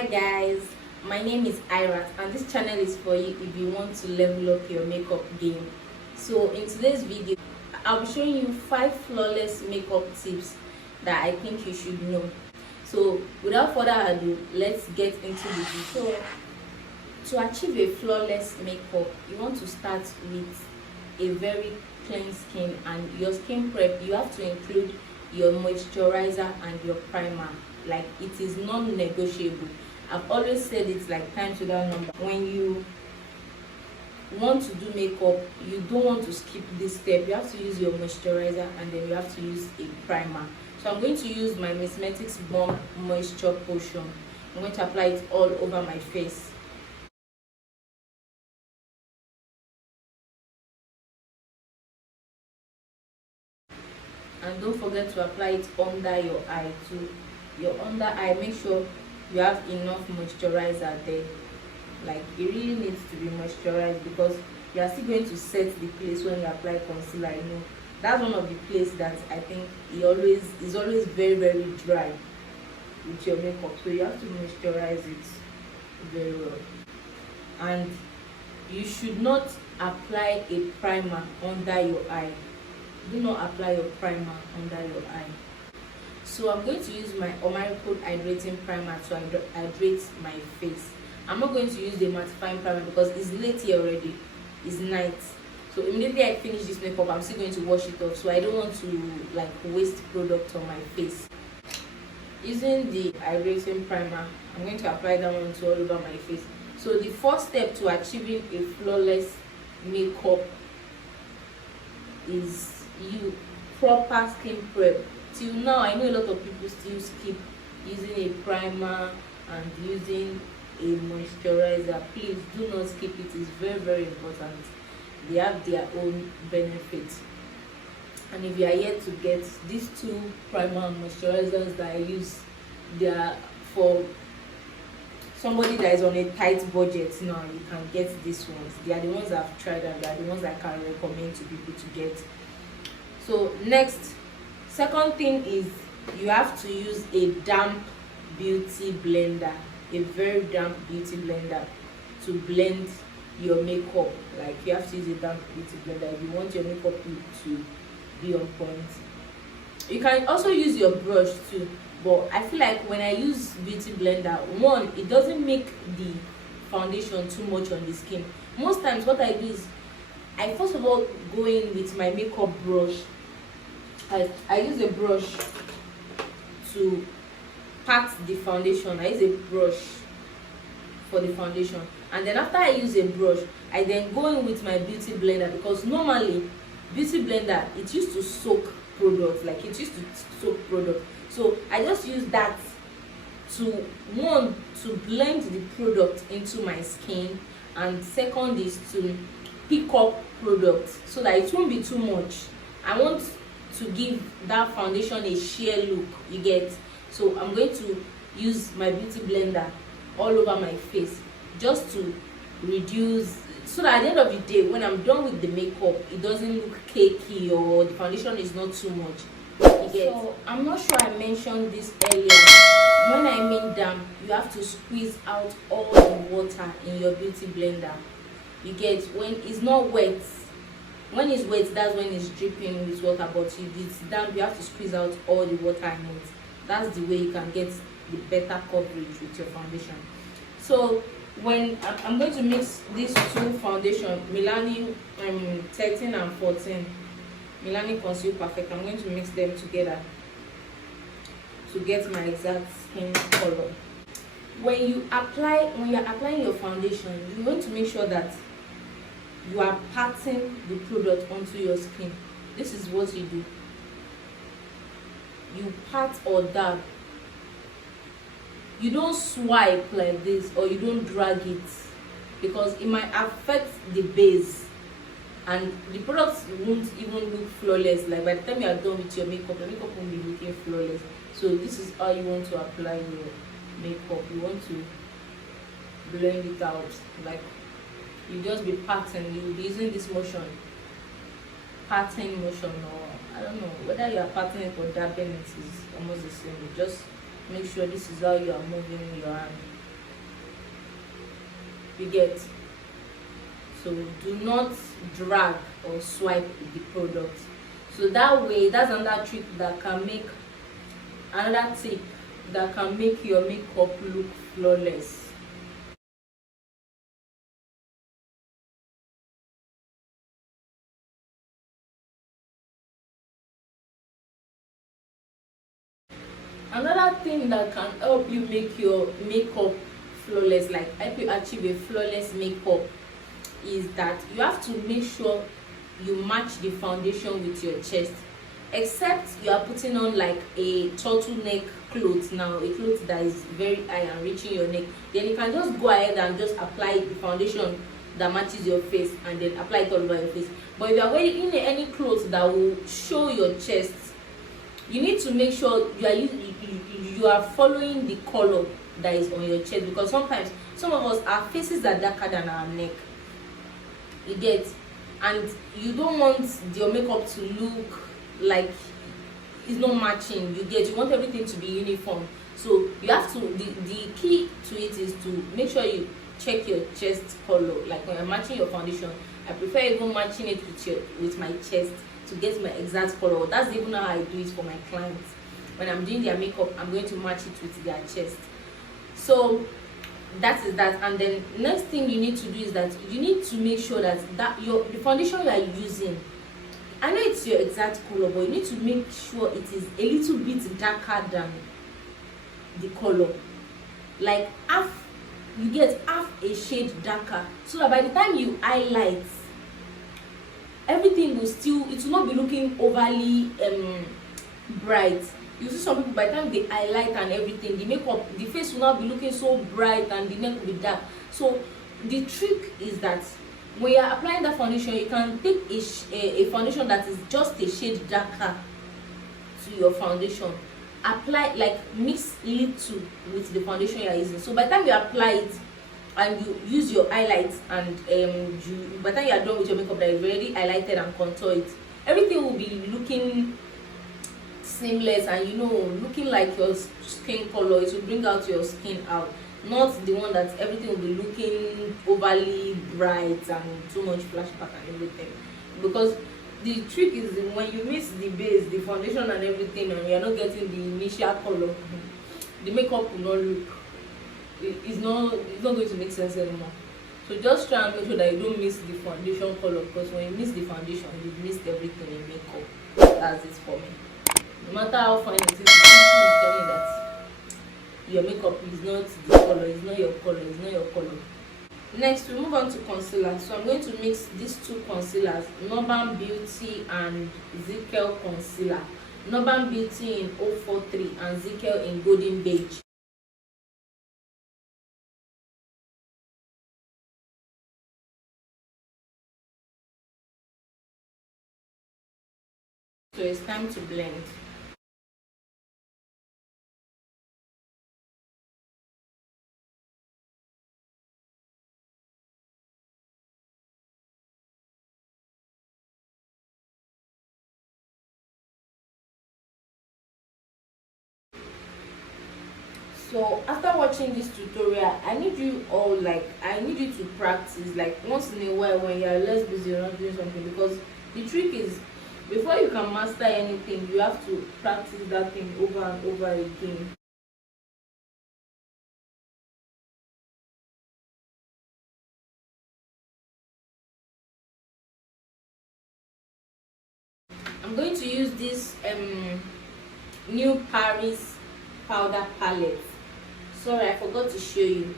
Hi guys, my name is Irat and this channel is for you if you want to level up your makeup game. So in today's video, I'll be showing you 5 flawless makeup tips that I think you should know. So without further ado, let's get into the video. So to achieve a flawless makeup, you want to start with a very clean skin, and your skin prep, you have to include your moisturizer and your primer. Like, it is non-negotiable. I've always said it's like times without number. When you want to do makeup, you don't want to skip this step. You have to use your moisturizer and then you have to use a primer. So I'm going to use my Cosmetics Bomb Moisture Potion. I'm going to apply it all over my face. And don't forget to apply it under your eye too. Your under eye, make sure you have enough moisturizer there. Like, it really needs to be moisturized because you are still going to set the place when you apply concealer. You know, that's one of the places that I think it is always very, very dry with your makeup. So you have to moisturize it very well. And you should not apply a primer under your eye. Do not apply your primer under your eye. So I'm going to use my Miracle Hydrating Primer to hydrate my face. I'm not going to use the mattifying primer because it's late here already. It's night. So immediately I finish this makeup, I'm still going to wash it off. So I don't want to like waste product on my face. Using the hydrating primer, I'm going to apply that one to all over my face. So the first step to achieving a flawless makeup is you proper skin prep. Till now, I know a lot of people still skip using a primer and using a moisturizer. Please do not skip it. It's very, very important. They have their own benefits. And if you are yet to get these 2 primer and moisturizers that I use, they are for somebody that is on a tight budget. Now you can get these ones. They are the ones I've tried and they are the ones I can recommend to people to get. So second thing is you have to use a damp beauty blender, a very damp beauty blender to blend your makeup. Like, you have to use a damp beauty blender if you want your makeup to be on point. You can also use your brush too, but I feel like when I use beauty blender, one, it doesn't make the foundation too much on the skin. Most times what I do is I first of all go in with my makeup brush. I use a brush to pat the foundation. I use a brush for the foundation, and then after I use a brush, I then go in with my beauty blender, because normally beauty blender, it used to soak product, like it used to soak product. So I just use that to blend the product into my skin, and second is to pick up product so that it won't be too much. I want to give that foundation a sheer look, you get. So I'm going to use my beauty blender all over my face just to reduce, so that at the end of the day, when I'm done with the makeup, it doesn't look cakey or the foundation is not too much, you get. So I'm not sure I mentioned this earlier. When I mean damp, you have to squeeze out all the water in your beauty blender, you get. When it's not wet, when it's wet, that's when it's dripping with water, but if it's damp, you have to squeeze out all the water in it. That's the way you can get the better coverage with your foundation. So when I'm going to mix these 2 foundation, Milani 13 and 14, Milani Conceal Perfect, I'm going to mix them together to get my exact skin color. When you're applying your foundation, you want to make sure that you are patting the product onto your skin. This is what you do. You pat or dab. You don't swipe like this, or you don't drag it, because it might affect the base and the products won't even look flawless. Like, by the time you are done with your makeup won't be looking flawless. So this is how you want to apply your makeup. You want to blend it out. Like, you just be patting. You'll be using this motion, patting motion, or I don't know whether you are patting it or dabbing it, is almost the same. You just make sure this is how you are moving your hand. you get. So do not drag or swipe the product. So that way, that's another trick that can make, another tip that can make your makeup look flawless. Another thing that can help you make your makeup flawless, like help you achieve a flawless makeup, is that you have to make sure you match the foundation with your chest. Except you are putting on like a turtleneck cloth now, a cloth that is very high and reaching your neck, then you can just go ahead and just apply the foundation that matches your face and then apply it all over your face. But if you are wearing any clothes that will show your chest, you need to make sure you are following the color that is on your chest, because sometimes some of us, our faces are darker than our neck, you get, and you don't want your makeup to look like it's not matching, you get, you want everything to be uniform. So you have to, the key to it is to make sure you check your chest color. Like when you're matching your foundation, I prefer even matching it with my chest to get my exact color. That's even how I do it for my clients. When I'm doing their makeup, I'm going to match it with their chest. So that is that. And then next thing you need to do is that you need to make sure that the foundation you are using, I know it's your exact color, but you need to make sure it is a little bit darker than the color, like half, you get half a shade darker, so that by the time you highlight, everything will still, it will not be looking overly bright. You see some people, by the time they highlight and everything, the makeup, the face will not be looking so bright and the neck will be dark. So the trick is that when you're applying that foundation, you can take a foundation that is just a shade darker to your foundation, apply, like mix little with the foundation you're using. So by the time you apply it and you use your highlights, and by the time you are done with your makeup that is already highlighted and contoured, everything will be looking seamless and looking like your skin color. It will bring out your skin out, not the one that everything will be looking overly bright and too much flashback and everything. Because the trick is when you mix the base, the foundation and everything, and you're not getting the initial color, the makeup will not look, it's not going to make sense anymore. So just try and make sure that you don't miss the foundation color, because when you miss the foundation, you've missed everything in makeup. That's it for me. No matter how fine it is, people will tell you that your makeup is not the color, it's not your color, it's not your color. Next, we move on to concealer. So I'm going to mix these two concealers, Northern Beauty and Zickel concealer. Northern Beauty in 043 and Zickel in golden beige. So it's time to blend. So after watching this tutorial, I need you to practice, like once in a while when you're less busy or not doing something, because the trick is, before you can master anything, you have to practice that thing over and over again. I'm going to use this new Paris powder palette. Sorry, I forgot to show you.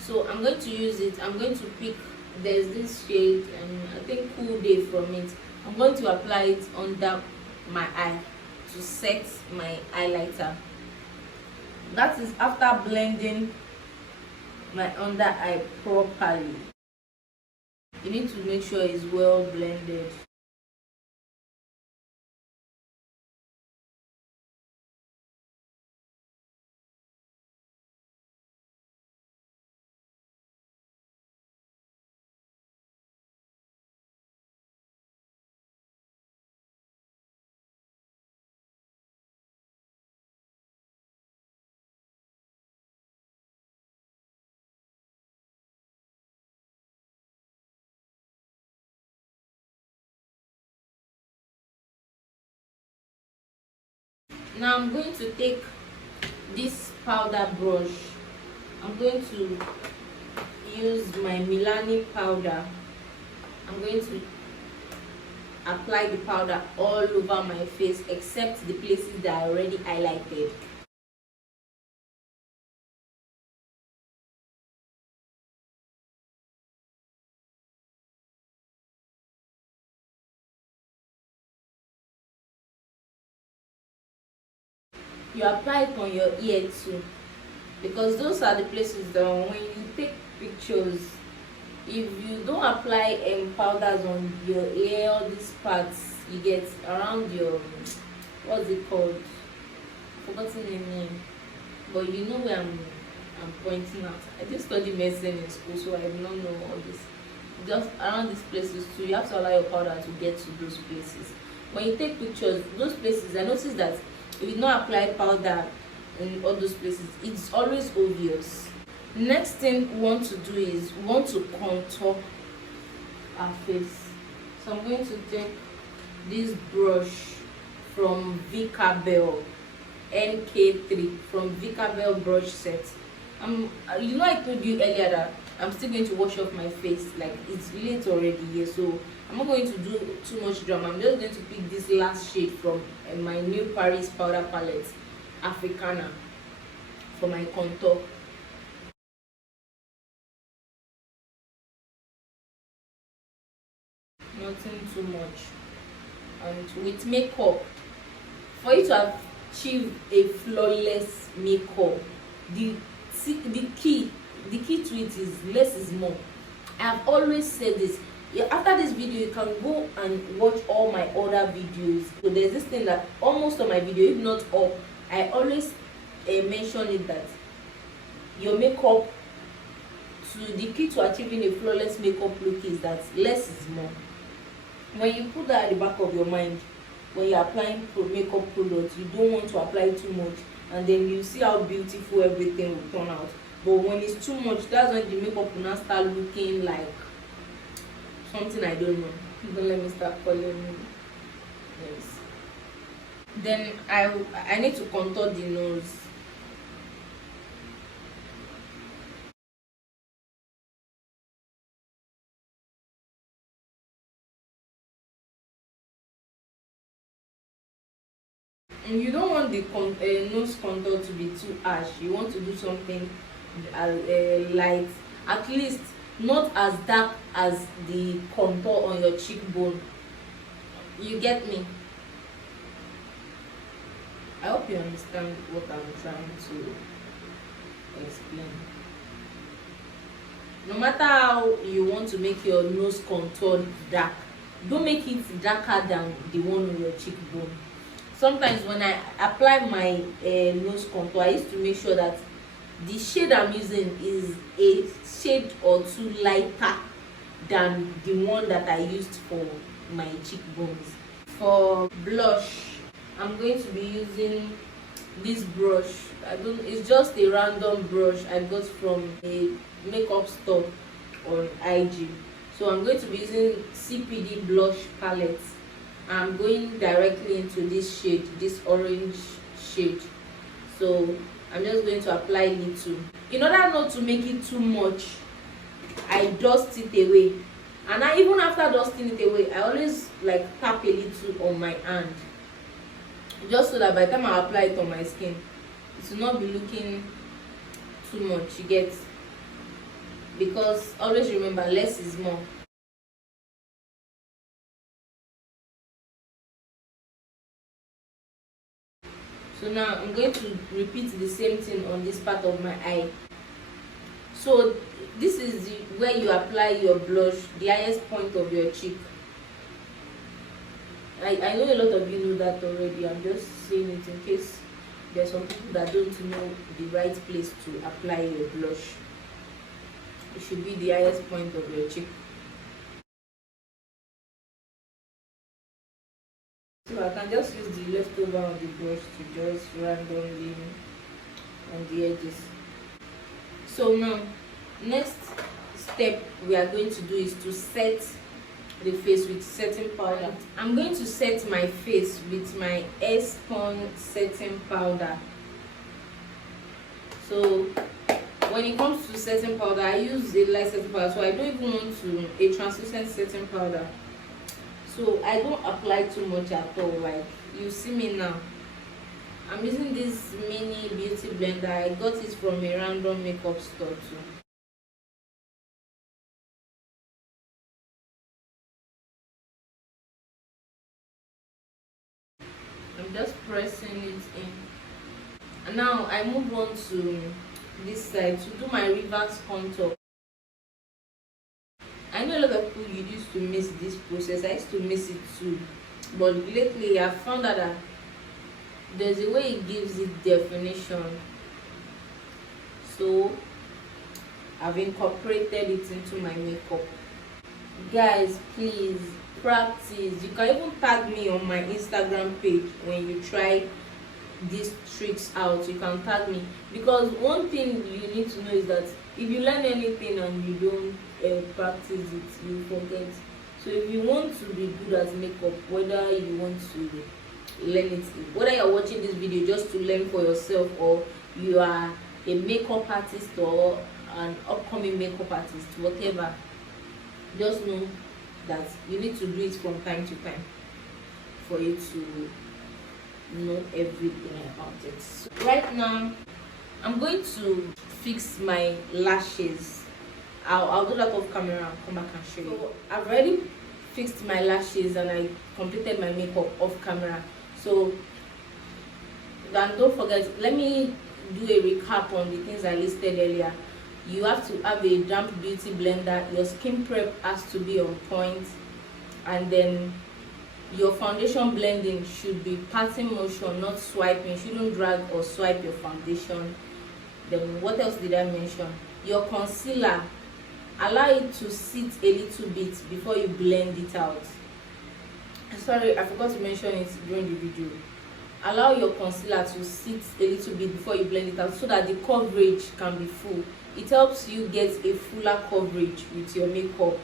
So I'm going to use it. I'm going to pick, there's this shade, I think Cool Day from it. I'm going to apply it under my eye to set my highlighter. That is after blending my under eye properly. You need to make sure it's well blended. Now I'm going to take this powder brush. I'm going to use my Milani powder. I'm going to apply the powder all over my face except the places that I already highlighted. You apply it on your ear too, because those are the places that when you take pictures, if you don't apply powders on your ear, all these parts you get around your, what's it called, forgotten the name, but you know where I'm pointing out. I just studied medicine in school, so I do not know all this. Just around these places too, you have to allow your powder to get to those places. When you take pictures, those places, I noticed that if you don't apply powder in all those places, it's always obvious. Next thing we want to do is we want to contour our face. So I'm going to take this brush from Vicabel NK3 from Vicabel brush set. You know, I told you earlier that I'm still going to wash off my face, like it's late already here, so I'm not going to do too much drama. I'm just going to pick this last shade from my new Paris powder palette, Africana, for my contour. Nothing too much. And with makeup, for you to achieve a flawless makeup, the key to it is less is more. I have always said this. After this video, you can go and watch all my other videos. So there's this thing that almost on my video, if not all, I always mention it, that your makeup, the key to achieving a flawless makeup look is that less is more. When you put that at the back of your mind, when you're applying makeup products, you don't want to apply too much, and then you see how beautiful everything will turn out. But when it's too much, that's when the makeup will now start looking like something I don't know. Don't let me start calling me. Yes. Then I need to contour the nose. And you don't want the nose contour to be too harsh. You want to do something light, at least not as dark as the contour on your cheekbone. You get me? I hope you understand what I'm trying to explain. No matter how you want to make your nose contour dark, don't make it darker than the one on your cheekbone. Sometimes when I apply my nose contour, I used to make sure that the shade I'm using is a shade or two lighter than the one that I used for my cheekbones. For blush, I'm going to be using this brush. It's just a random brush I got from a makeup store on IG. So I'm going to be using CPD blush palette. I'm going directly into this shade, this orange shade. So I'm just going to apply little. In order not to make it too much, I dust it away. And even after dusting it away, I always like tap a little on my hand, just so that by the time I apply it on my skin, it will not be looking too much, you get? Because always remember, less is more. So now I'm going to repeat the same thing on this part of my eye. So this is where you apply your blush, the highest point of your cheek. I know a lot of you know that already. I'm just saying it in case there's some people that don't know the right place to apply your blush. It should be the highest point of your cheek. So I can just use the leftover of the brush to just randomly on the edges. So now, next step we are going to do is to set the face with setting powder. I'm going to set my face with my Spon setting powder. So when it comes to setting powder, I use a light setting powder, so I don't even want a translucent setting powder. So I don't apply too much at all. Like you see me now, I'm using this mini beauty blender. I got it from a random makeup store too. I'm just pressing it in. And now I move on to this side to do my reverse contour. I know a lot of people used to miss this process. I used to miss it too, but lately I found out that there's a way it gives it definition, so I've incorporated it into my makeup. Guys, please practice. You can even tag me on my Instagram page when you try these tricks out. You can tag me, because one thing you need to know is that if you learn anything and you don't practice it, you forget. So if you want to be good at makeup, whether you want to learn it, whether you're watching this video just to learn for yourself, or you are a makeup artist or an upcoming makeup artist, whatever, just know that you need to do it from time to time for you to know everything about it. So right now I'm going to fix my lashes. I'll do that off camera and come back and show you. So I've already fixed my lashes and I completed my makeup off camera. So and don't forget, let me do a recap on the things I listed earlier. You have to have a damp beauty blender, your skin prep has to be on point, and then your foundation blending should be patting motion, not swiping. You shouldn't drag or swipe your foundation. Then what else did I mention? Your concealer, allow it to sit a little bit before you blend it out. Sorry, I forgot to mention it during the video. Allow your concealer to sit a little bit before you blend it out, so that the coverage can be full. It helps you get a fuller coverage with your makeup.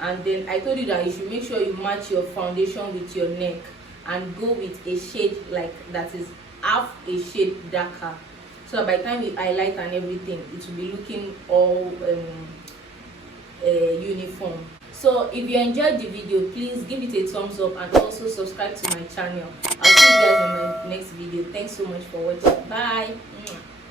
And then I told you that you should make sure you match your foundation with your neck and go with a shade like that is half a shade darker, so that by the time you highlight and everything, it will be looking all uniform. So if you enjoyed the video, please give it a thumbs up and also subscribe to my channel. I'll see you guys in my next video. Thanks so much for watching. Bye.